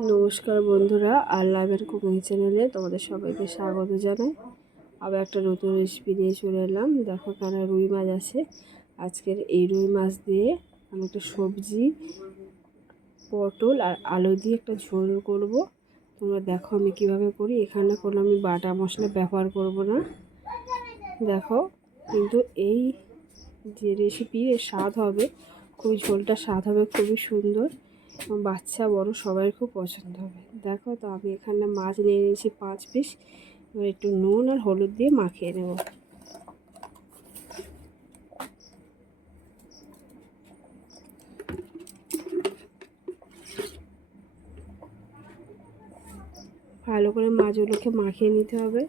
নমস্কার বন্ধুরা আল্লাহের কুকিং চ্যানেলে তোমাদের সবাইকে স্বাগত জানাই। আবার একটা নতুন রেসিপি নিয়ে চলে এলাম। দেখো এখানে রুই মাছ আছে। আজকের এই রুই মাছ দিয়ে আমি একটা সবজি, পটল আর আলু দিয়ে একটা ঝোল করব। তোমরা দেখো আমি কীভাবে করি। এখানে কোনো আমি বাটা মশলা ব্যবহার করব না। দেখো, কিন্তু এই যে রেসিপির স্বাদ হবে, খুবই ঝোলটা স্বাদ হবে, খুবই সুন্দর। বাচ্চা বড়, সবাই খুব পছন্দ হবে। দেখো তো, আমি এখানে মাছ নিয়ে নিয়েছি পাঁচ পিস। এবার একটু নুন আর হলুদ দিয়ে মাখিয়ে নেব। ভালো করে মাছগুলোকে মাখিয়ে নিতে হবে।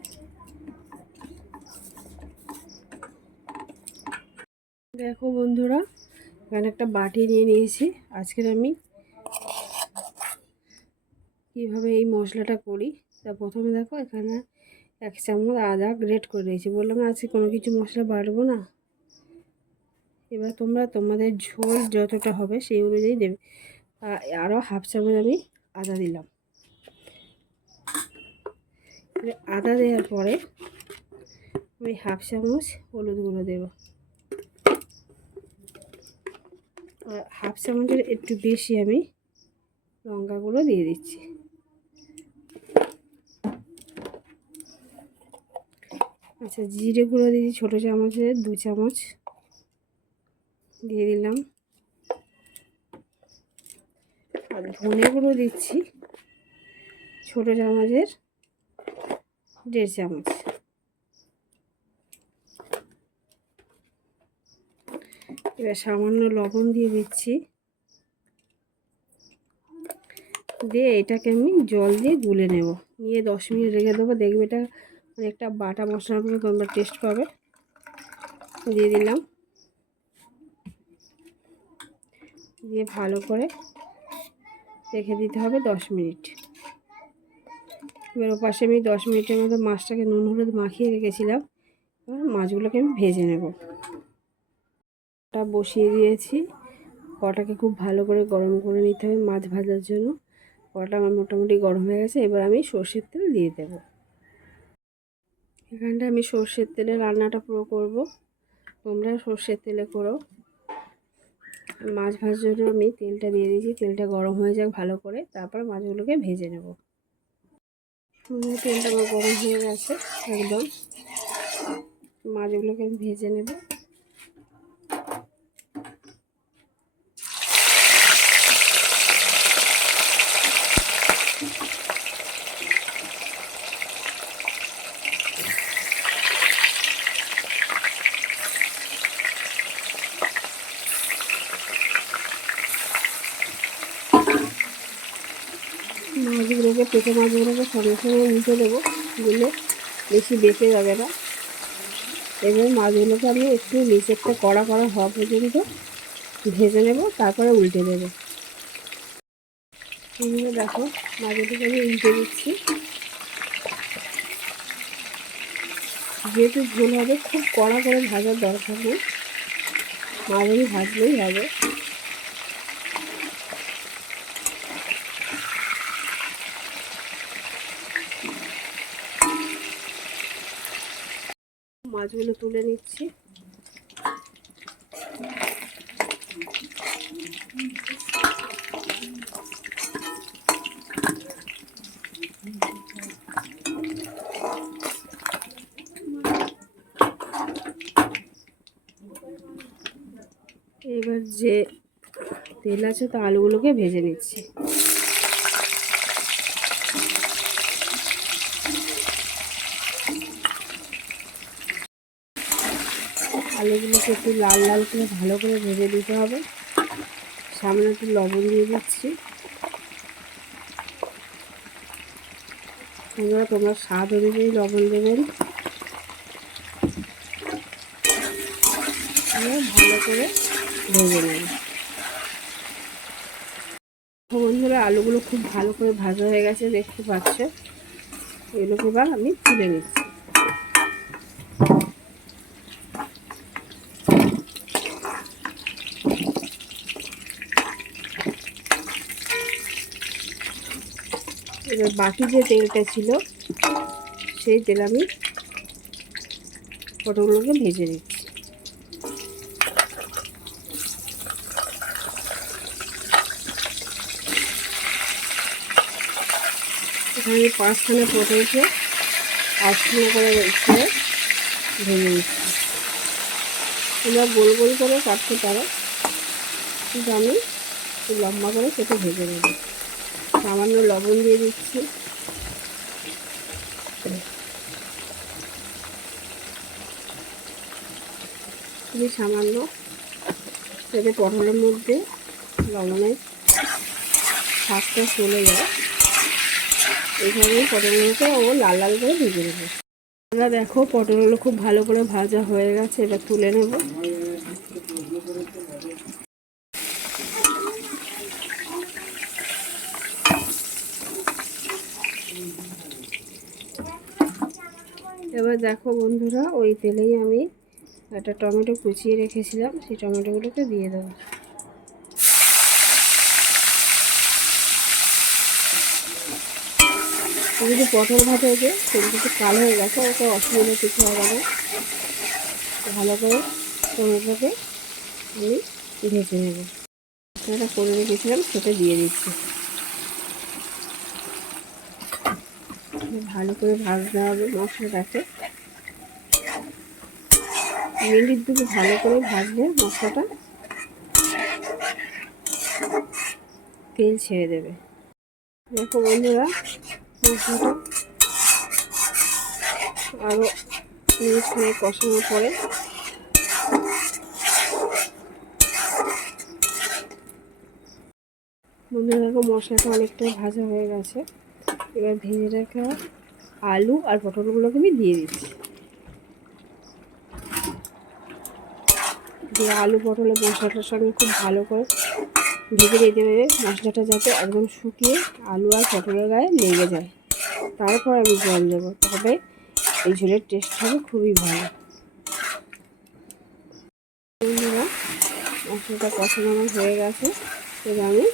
দেখো বন্ধুরা, এখানে একটা বাটি নিয়ে নিয়েছি। আজকের আমি কীভাবে এই মশলাটা করি? তা প্রথমে দেখো এখানে এক চামচ আদা গ্রেট করে দিয়েছি বললাম, আজকে কোনো কিছু মশলা বাড়বো না? এবার তোমরা তোমাদের ঝোল যতটা হবে সেই অনুযায়ী দেবে। আরও হাফ চামচ আমি আদা দিলাম। আদা দেওয়ার পরে আমি হাফ চামচ হলুদ গুঁড়ো দেবো। হাফ চামচের একটু বেশি আমি লঙ্কাগুলো দিয়ে দিচ্ছি। আচ্ছা জিরে গুঁড়ো দিয়েছি ছোটো চামচের দু চামচ। দিয়ে দিলাম। আর ধনে গুঁড়ো দিচ্ছি ছোটো চামচের, দেড় চামচ। এবার সামান্য লবণ দিয়ে দিচ্ছি। দিয়ে এটাকে আমি জল দিয়ে গুলে নেব। নিয়ে দশ মিনিট রেখে দেবো। দেখবে এটা অনেকটা বাটা মশলার মতো তোমরা টেস্ট পাবে। দিয়ে দিলাম। দিয়ে ভালো করে রেখে দিতে হবে দশ মিনিট। এবার ওপাশে আমি দশ মিনিটের মতো মাছটাকে নুন হলুদ মাখিয়ে রেখেছিলাম। এবার মাছগুলোকে আমি ভেজে নেব। টা বসিয়ে দিয়েছি। কটাকে খুব ভালো করে গরম করে নিতে হবে মাছ ভাজার জন্য। কটা আমার মোটামুটি গরম হয়ে গেছে। এবার আমি সর্ষের তেল দিয়ে দেব। এখানটা আমি সর্ষের তেলে রান্নাটা পুরো করব। তোমরা সর্ষের তেলে করো। মাছ ভাজার জন্য আমি তেলটা দিয়ে দিয়েছি। তেলটা গরম হয়ে যাক ভালো করে। তারপর মাছগুলোকে ভেজে নেব। তেলটা আমার গরম হয়ে গেছে, একদম। মাছগুলোকে আমি ভেজে নেব। মাছগুলোকে পেটে মাছগুলোকে সঙ্গে সঙ্গে মুছে দেবো। দিলে বেশি বেঁচে যাবে না। এবার মাছগুলোকে আমি একটু নিচেরটা কড়া কড়া হওয়া পর্যন্ত ভেজে নেব, তারপরে উল্টে দেবো। এগুলো দেখো, মাছগুলোকে আমি উল্টে দিচ্ছি। যেহেতু ঝোল হবে, খুব কড়া করে ভাজার দরকার নেই। মাঝারি ভাজলেই হবে। মাছগুলো তুলে নিচ্ছি। এবার যে তেল আছে তো আলুগুলোকে ভেজে নিচ্ছি। আলুগুলোকে একটু লাল লাল করে ভালো করে ভেজে দিতে হবে। সামনে একটু লবণ দিয়ে দিচ্ছি। তোমরা তোমার স্বাদ অনুযায়ী লবণ দেবেন ভালো করে ভেজে নেবেন বন্ধুরা, আলুগুলো খুব ভালো করে ভাজা হয়ে গেছে, দেখতে পাচ্ছ? এগুলোকে এবার আমি তুলে নিচ্ছি। এবার বাকি যে তেলটা ছিল, সেই তেল আমি পটলগুলোকে ভেজে দিচ্ছি এখানে পাঁচখানা পটলকে আটখানা করে করে ভেজে দিচ্ছি তোমরা গোল গোল করে কাটতে পারো, কিন্তু আমি লম্বা করে সেটা ভেজে নেব। সামান্য লবণ দিয়ে দিচ্ছি। খুবই সামান্য। যাতে পটলের মধ্যে লবণের স্বাদটা চলে যায়। এইভাবে পটলগুলোকে ও লাল লাল করে ভেজে নেব। আমরা দেখো, পটলগুলো খুব ভালো করে ভাজা হয়ে গেছে। এবার তুলে নেব। এবার দেখো বন্ধুরা, ওই তেলেই আমি একটা টমেটো কুচিয়ে রেখেছিলাম, সেই টমেটোগুলোকে দিয়ে দেবো। যদি পটল ভাজা হয়েছে সেগুলো একটু কালো হয়ে গেছে, ওটা অসুবিধা কিছু হবে না। ভালো করে টমেটোকে আমি ভেজে নেব। মশলাটা করে রেখেছিলাম, সেটা দিয়ে দিচ্ছি ভালো করে ভাজতে হবে মশলাটাকে। মিনিট দুটো ভালো করে ভাজলে মশলাটা তেল ছেড়ে দেবে। দেখো বন্ধুরা, মশলাটা আরও মিনিট খানেক কষানোর পরে বন্ধুরা দেখো মশলাটা অনেকটা ভাজা হয়ে গেছে। এবার ভেজে রাখা আলু আর পটলগুলোকে আমি দিয়ে দিচ্ছি। দিয়ে আলু পটলের মশলাটার সঙ্গে খুব ভালো করে ভেজে দিতে হবে। মশলাটা যাতে একদম শুকিয়ে আলু আর পটলের গায়ে লেগে যায়। তারপর আমি জল দেবো তবে এই ঝোলের টেস্ট হবে খুবই ভালো। মশলাটা কষানো আমার হয়ে গেছে। এবার আমি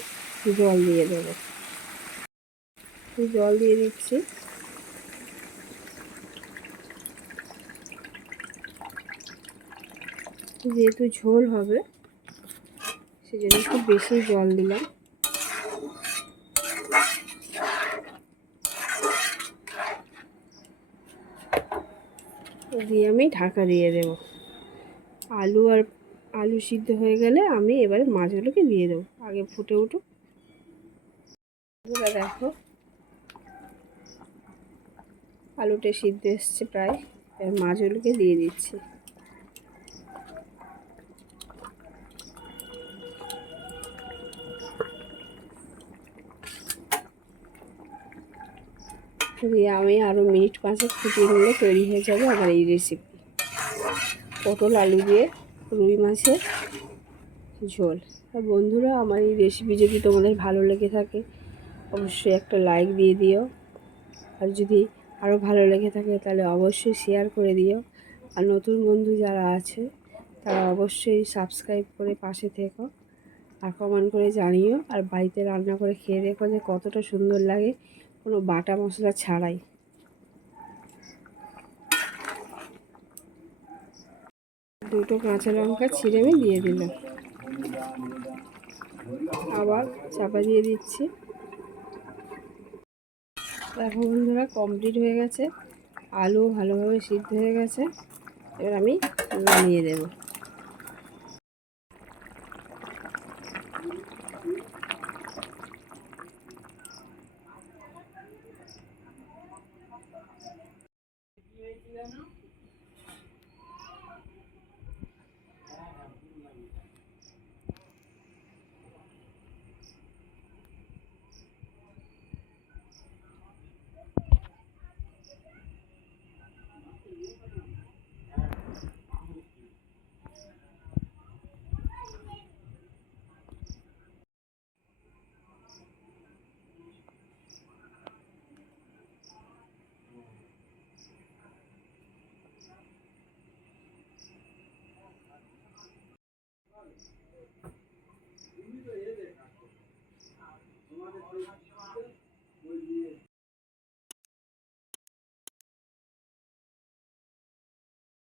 জল দিয়ে দেবো। জল দিয়ে দিচ্ছি। যেহেতু ঝোল হবে, সেজন্য একটু বেশি জল দিলাম। দিয়ে আমি ঢাকা দিয়ে দেব। আলু আর আলু সিদ্ধ হয়ে গেলে আমি এবারে মাছগুলোকে দিয়ে দেবো। আগে ফুটে উঠুক। দেখো, আলুটা সিদ্ধ এসছে প্রায়। এবার মাছগুলোকে দিয়ে দিচ্ছি। দিয়ে আমি আরও মিনিট পাঁচেক ফুটিয়ে নিলে তৈরি হয়ে যাবে আমার এই রেসিপি পটল আলু দিয়ে রুই মাছের ঝোল। বন্ধুরা, আমার এই রেসিপি যদি তোমাদের ভালো লেগে থাকে, অবশ্যই একটা লাইক দিয়ে দিও। আর যদি আরও ভালো লেগে থাকে, তাহলে অবশ্যই শেয়ার করে দিও। আর নতুন বন্ধু যারা আছে, তারা অবশ্যই সাবস্ক্রাইব করে পাশে থেকো আর কমেন্ট করে জানিও। আর বাড়িতে রান্না করে খেয়ে দেখো যে কতটা সুন্দর লাগে। কোনো বাটা মশলা ছাড়াই। দুটো কাঁচা লঙ্কা ছিঁড়ে আমি দিয়ে দিলাম। আবার চাপা দিয়ে দিচ্ছি। দেখো বন্ধুরা কমপ্লিট হয়ে গেছে। আলু ভালোভাবে সিদ্ধ হয়ে গেছে। এবার আমি নামিয়ে দেবো।